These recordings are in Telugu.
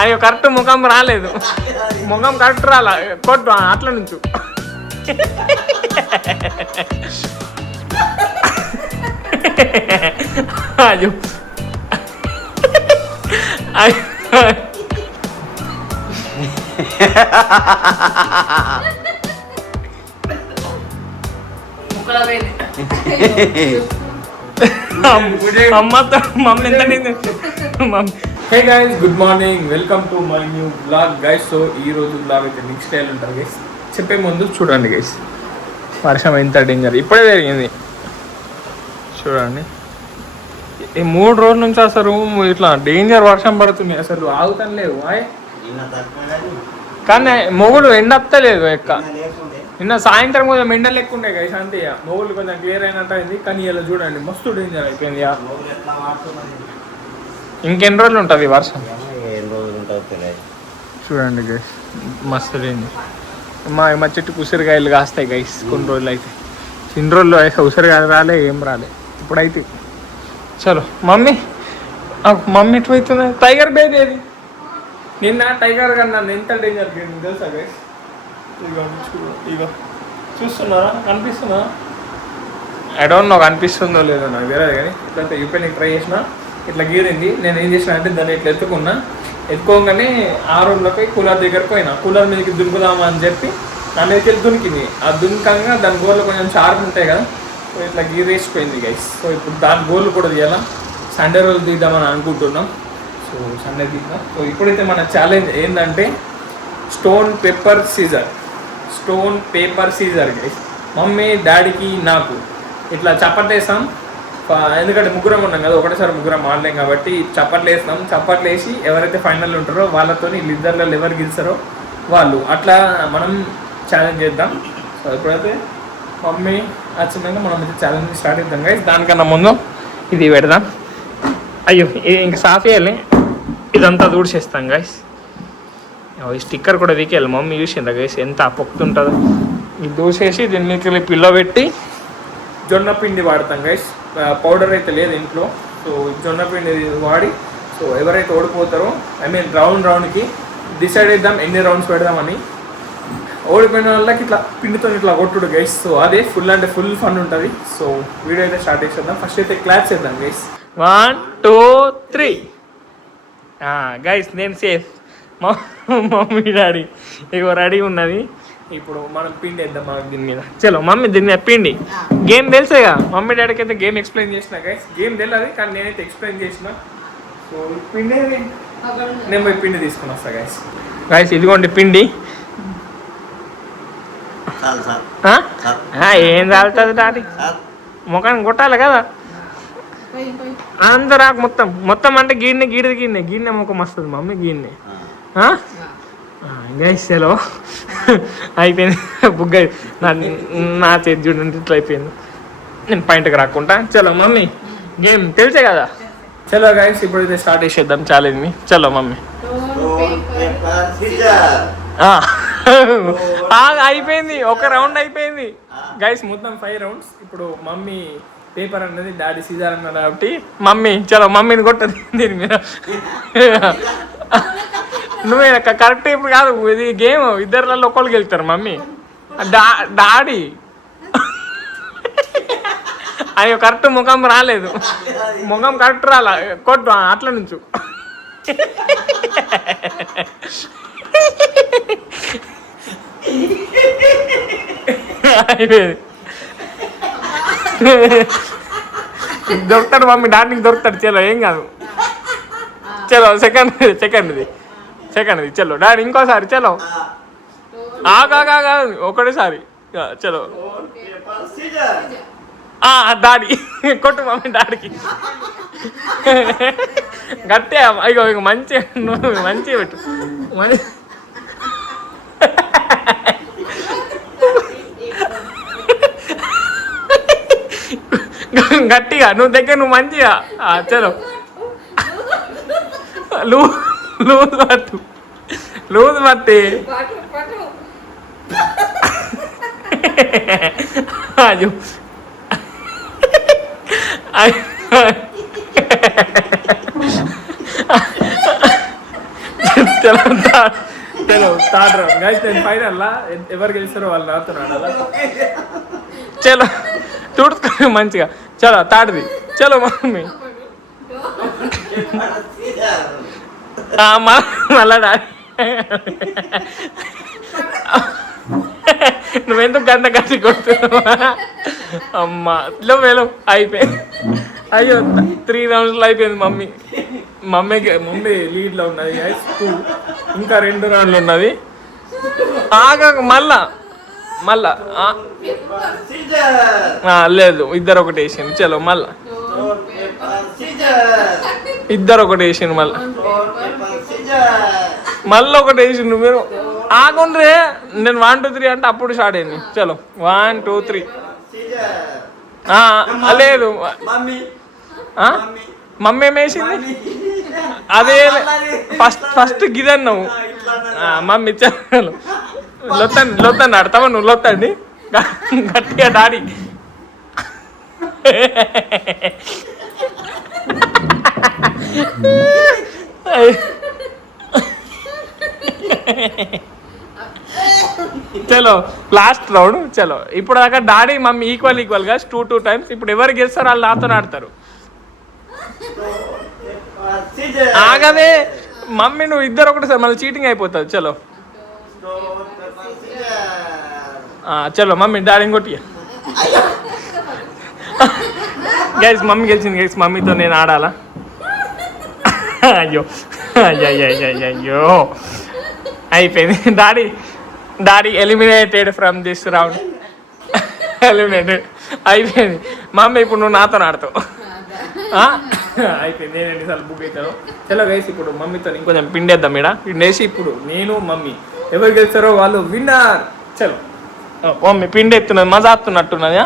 అయ్యో కరెక్ట్ ముఖం రాలేదు, ముఖం కరెక్ట్ రాలా, కొట్టు అట్లా నుంచు. అయ్యో అమ్మతో మమ్మల్ని ఎంత. Hey guys, good morning, welcome to my new blog guys. So ఈ రోజు బ్లాగ్ అయితే నెక్స్ట్ స్టైల్ ఉంటారు గైస్. చెప్పే ముందు చూడండి గైస్, వర్షం ఎంత డేంజర్ ఇప్పుడే జరిగింది చూడండి. ఈ 3 రోజుల నుంచి అసలు ఇట్లా డేంజర్ వర్షం పడుతుంది, అసలు ఆగుతాను లేవు. కానీ మొగులు ఎండలేదు ఎక్క. నిన్న సాయంత్రం కొంచెం ఎండలు ఎక్కువ ఉండే గైస్, అంతే మొగులు కొంచెం క్లియర్ అయినట్టు అయింది. కానీ ఇలా చూడండి మస్తు డేంజర్ అయిపోయింది. ఇంకెన్ని రోజులు ఉంటుంది వర్షం చూడండి గైస్, మస్తు డేంజర్. మా చెట్టుకు ఉసిరికాయలు కాస్తాయి గైస్ కొన్ని రోజులు అయితే. ఇన్ని రోజులు అయితే ఉసిరికాయలు రాలే, ఏం రాలే. ఇప్పుడైతే చలో మమ్మీ ఎటు అవుతుంది. టైగర్ బేబీ ఏది? నిన్న టైగర్ కన్నా ఎంత డేంజర్ గేమ్ తెలుసా గైస్? ఇగో చూస్తున్నారా, కనిపిస్తుందా? ఐ డోంట్ నో కనిపిస్తుందో లేదో నాకు తెలియదు. కానీ ఇట్లా యూపీని ట్రై చేసిన, ఇట్లా గీరింది. నేను ఏం చేసిన అంటే దాన్ని ఇట్లా ఎత్తుకోగానే ఆ రూమ్లోకి కూలర్ దగ్గరకు పోయినా. కూలర్ మీదకి దునుకుదామా అని చెప్పి నా మీదకి వెళ్ళి దునికింది. ఆ దునికంగా దాని గోళ్ళు కొంచెం షార్ప్ ఉంటాయి కదా, సో ఇట్లా గీరేసిపోయింది గైస్. సో ఇప్పుడు దాని గోళ్ళు కూడా తీయాలా. సండే రోజు తీద్దామని అనుకుంటున్నాం. సో సండే తీద్దాం. సో ఇప్పుడైతే మన ఛాలెంజ్ ఏంటంటే stone paper scissor guys. Mummy డాడీకి నాకు ఇట్లా చప్పట్లేస్తాం. ఎందుకంటే ముగ్గురం ఉన్నాం కదా, ఒకటేసారి ముగ్గురం ఆడలేం కాబట్టి చప్పట్లు వేస్తాం. చప్పట్లు వేసి ఎవరైతే ఫైనల్ ఉంటారో వాళ్ళతో వీళ్ళిద్దరిలో ఎవరు గెలుస్తారో వాళ్ళు, అట్లా మనం ఛాలెంజ్ చేద్దాం. సో ఇప్పుడైతే మమ్మీ వచ్చినాక మనం అయితే ఛాలెంజ్ స్టార్ట్ చేద్దాం గైస్. దానికన్నా ముందు ఇది పెడదాం. అయ్యో ఇది ఇంకా సాఫ్ చేయాలి, ఇదంతా దూడ్చేస్తాం గైస్. ఈ స్టిక్కర్ కూడా వీకేయాలి. మమ్మీ చూసిందా గైస్ ఎంత పొక్తుంటుందో. ఇది దూసేసి దీన్ని పిల్లో పెట్టి జొన్న పిండి వాడతాం గైస్. పౌడర్ అయితే లేదు ఇంట్లో, సో జొన్న పిండి వాడి సో ఎవరైతే ఓడిపోతారో రౌండ్కి డిసైడ్ చేద్దాం ఎన్ని రౌండ్స్ పెడదామని. ఓడిపోయిన వాళ్ళకి ఇట్లా పిండితో ఇట్లా కొట్టుడు గైస్. సో అదే ఫుల్ అంటే ఫుల్ ఫన్ ఉంటుంది. సో వీడియో అయితే స్టార్ట్ చేసేద్దాం. ఫస్ట్ అయితే క్లాప్స్ చేద్దాం గైస్. 1 2 3 గైస్. నేను సేఫ్, మమ్మీ డాడీ ఇగో రెడీ ఉన్నది. ఇప్పుడు మనం పిండి వేద్దాం దీని మీద. చలో మమ్మీ దీని మీద పిండి. గేమ్ తెలుసేగా, మమ్మీ డాడీకి అయితే గేమ్ ఎక్స్ప్లెయిన్ చేసిన గైస్. గేమ్ తెలియదు కానీ నేనైతే ఎక్స్ప్లెయిన్ చేసిన. సో పిండి నేను పోయి పిండి తీసుకుని వస్తా గైస్. ఇదిగోండి పిండి. ఏం చాలుతుంది డాడీ, ముఖాన్ని కొట్టాలి కదా. అంత రాకు మొత్తం అంటే గిన్నె ముఖం వస్తుంది మమ్మీ, గిన్నె గైస్. చలో అయిపోయింది బుగ్గ. నా చేతి చూడండి ఇట్లా అయిపోయింది, నేను పాయింట్కి రాకుండా. చలో మమ్మీ గేమ్ తెలిసే కదా. చలో గైస్ ఇప్పుడైతే స్టార్ట్ చేసేద్దాం ఛాలెంజ్ని. చలో మమ్మీ. అయిపోయింది, ఒక రౌండ్ అయిపోయింది గైస్. మొత్తం 5 రౌండ్స్. ఇప్పుడు మమ్మీ పేపర్ అన్నది, డాడీ సీజర్ అన్నది కాబట్టి మమ్మీ చలో మమ్మీని కొట్టదు దీని మీద. నువ్వే కరెక్ట్ ఇప్పుడు కాదు, ఇది గేమ్ ఇద్దరిలో ఒకళ్ళకి వెళ్తారు. మమ్మీ డాడీ అయ్యో కరెక్ట్ ముఖం రాలేదు, ముఖం కరెక్ట్ రాలా, కొట్టు అట్లా నుంచు. అయిపోయింది. దొరుకుతాడు మమ్మీ, డాడీకి దొరుకుతాడు. చలో ఏం కాదు. చలో సెకండ్ది చలో డాడీ ఇంకోసారి. చలో ఒకటేసారి. చలో డాడీ కొట్టు మమ్మీ డాడీకి గట్టిగా. ఇగో మంచిగా పెట్టు. గట్టిగా నువ్వు మంచిగా. చలో లూజ్ పట్టి అయ్యో చలో థర్డ్ రౌండ్ గైస్. నేను ఫైనల్ ఎవరు గెలిచారో వాళ్ళు నాతో ఆడాలా. చలో చూడుకో మంచిగా. చలో థర్డ్ది. చలో మమ్మీ మళ్ళా డాడీ నువ్వెందుకు గంట గట్టి కొడుతున్నావా అమ్మా. వేలు అయిపోయింది. అయ్యో 3 రౌండ్స్లో అయిపోయింది. మమ్మీకి ముందే లీడ్లో ఉన్నది గైస్ 2. ఇంకా 2 రౌండ్లు ఉన్నది. మళ్ళా లేదు ఇద్దరు ఒకటి వేసింది. చలో మళ్ళా ఇద్దరు ఒకటి వేసిండు. మళ్ళీ ఒకటి వేసిండు. మీరు ఆగుండ్రే. నేను 1 2 3 అంటే అప్పుడు స్టార్ట్ అయింది. చలో 1 2 3. లేదు మమ్మీ ఏమేసింది అదే ఫస్ట్ గిదన్నావు మమ్మీ. చలో లొత్తండి ఆడతావా నువ్వు? లొత్తండి గట్టిగా డాడీ. చలో లాస్ట్ రౌండ్. చలో ఇప్పుడు దాకా డాడీ మమ్మీ ఈక్వల్గా 2 times. ఇప్పుడు ఎవరు గెలుస్తారో వాళ్ళు నాతో ఆడతారు. ఆగదే మమ్మీ నువ్వు ఇద్దరు ఒకటేసారి మళ్ళీ చీటింగ్ అయిపోతుంది. చలో చలో మమ్మీ డాడీ ఇంకోటి. గైస్ మమ్మీ గెలిచింది గైస్. మమ్మీతో నేను ఆడాలా? అయ్యో అయ్యో అయిపోయింది. Daddy eliminated from this round. Eliminated అయిపోయింది. మమ్మీ ఇప్పుడు నువ్వు నాతో ఆడతావు. అయిపోయింది. నేను ఎన్నిసార్లు బుక్ అవుతాను. చలో గైస్ ఇప్పుడు మమ్మీతో ఇంకొంచెం పిండేద్దాం. పిండేసి ఇప్పుడు నేను మమ్మీ ఎవరు గెలుస్తారో వాళ్ళు విన్నర్. చలో మమ్మీ పిండి ఎత్తున్నది మజా ఆడుతున్నట్టున్నది.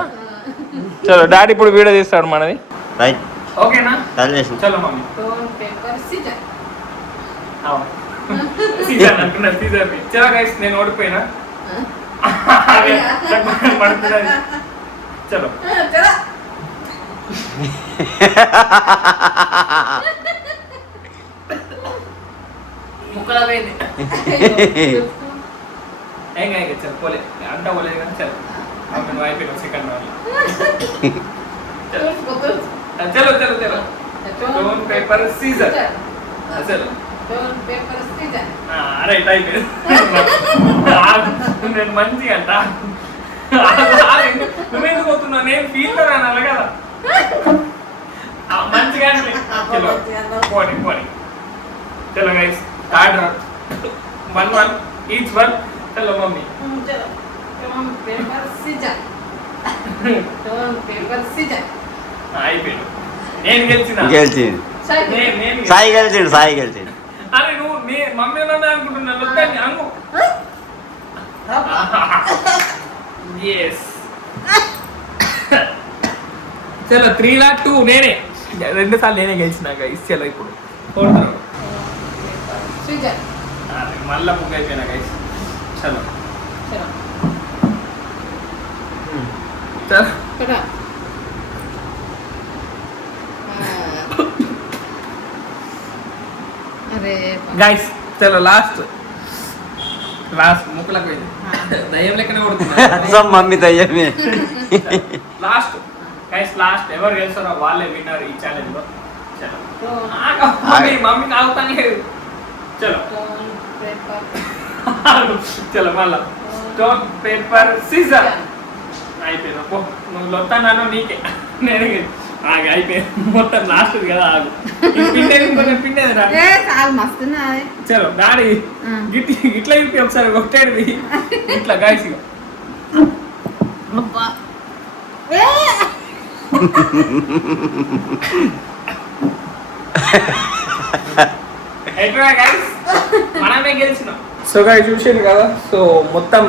చలో డాడీ ఇప్పుడు వీడియో తీస్తాడు మనది. ఓకేనా? చలో మమ్మీ సీజన్ అంటున్నారు. సీజన్ చలో గైస్ నేను ఓడిపోయినా. పడుతున్నది. చలో ముక్కల పోయింది. చల్ పోలే అంట పోలేదు కానీ చలో నువ్వు అయిపోయినావు సెకండ్ రౌండ్. చలో చలో చలో స్టోన్ పేపర్ సీజర్. చలో రైట్ అయిపోయింది. నేను మంచిగా అంట నువ్వెందుకు పోతున్నావు? నేను ఫీల్ అనాలి కదా మంచిగా. చలో పోనీ. చలో guys third round 1-1 each one. చలో మమ్మీ అయిపోయాడు. నేను గెలిచింది. సాయి గెలిచిండు. అరే నువ్వు మమ్మీ అనుకుంటున్నా. వద్దని అంగు. చలో 3-2 నేనే 2 సార్లు నేనే గెలిచిన గైస్. చలో ఇప్పుడు మళ్ళా బుక్ అయిపోయినా గైస్. చలో గైస్ చలో లాస్ట్ ముక్కలకు పోయింది. దయ్యం లెక్కనే కొడుతున్నా మమ్మీ దయ్యమే. లాస్ట్ గైస్ లాస్ట్ ఎవరు గెలుస్తారో వాళ్ళే విన్నర్ ఈ ఛాలెంజ్ లో. చలో మమ్మీకి ఆగుతాను లేదు. చలో చలో మళ్ళా స్టోన్ పేపర్ సీజర్. అయిపోయింది. నువ్వు లొత్తాను నీకే నేనే అయిపోయింది. మొత్తం లాస్ట్ కదా. ఆగు పిండేది కొంచెం పిండేది. చలో డాడీ ఇట్లా ఇప్పి ఒకసారి కొట్టేది ఇట్లా గాయస్. మనమే గెలిచినాం. సో గైస్ చూసారు కదా. సో మొత్తం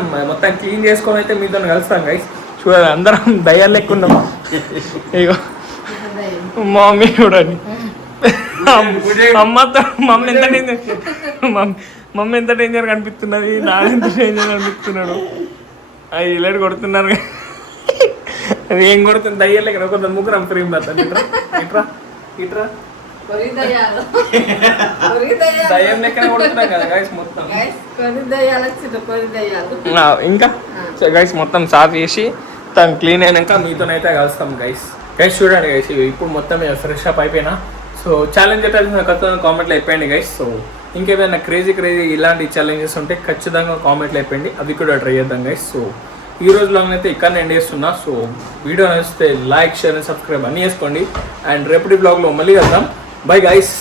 క్లీన్ చేసుకొని అయితే మీతో కలుస్తాం గైస్. చూడాలి అందరం దయ్యాలు లెక్క ఉన్నాం. ఇగో మమ్మీ చూడండి. మమ్మీ ఎంత డేంజర్ కనిపిస్తున్నది. నాన్న ఎంత డేంజర్ కనిపిస్తున్నాడు. అది ఇలాంటి కొడుతున్నారు. అది ఏం కొడుతుంది దయ్యాలు లెక్క. కొంత ముగ్గురం ఫ్రేమ్ పడతాను. ఇట్రా దయ్యం లెక్కన కొడుతున్నాం కదా గైస్ మొత్తం. ఇంకా గైస్ మొత్తం సాఫ్ చేసి తను క్లీన్ అయినాక మీతోనైతే కలుస్తాం గైస్. గైస్ చూడండి గైస్, ఇప్పుడు మొత్తం ఫ్రెష్ అప్ అయిపోయినా. సో ఛాలెంజ్ అయితే కామెంట్లో అయిపోయింది గైస్. సో ఇంకేమైనా క్రేజీ ఇలాంటి ఛాలెంజెస్ ఉంటే ఖచ్చితంగా కామెంట్లో అయిపోయింది, అవి కూడా ట్రై చేద్దాం గైస్. సో ఈ రోజులో అయితే ఇక్కడ ఎండ్ చేస్తున్నా. సో వీడియో నచ్చితే లైక్, షేర్ అండ్ సబ్స్క్రైబ్ అన్నీ చేసుకోండి. అండ్ రేపటి బ్లాగ్లో మళ్ళీ కలుద్దాం. Bye guys.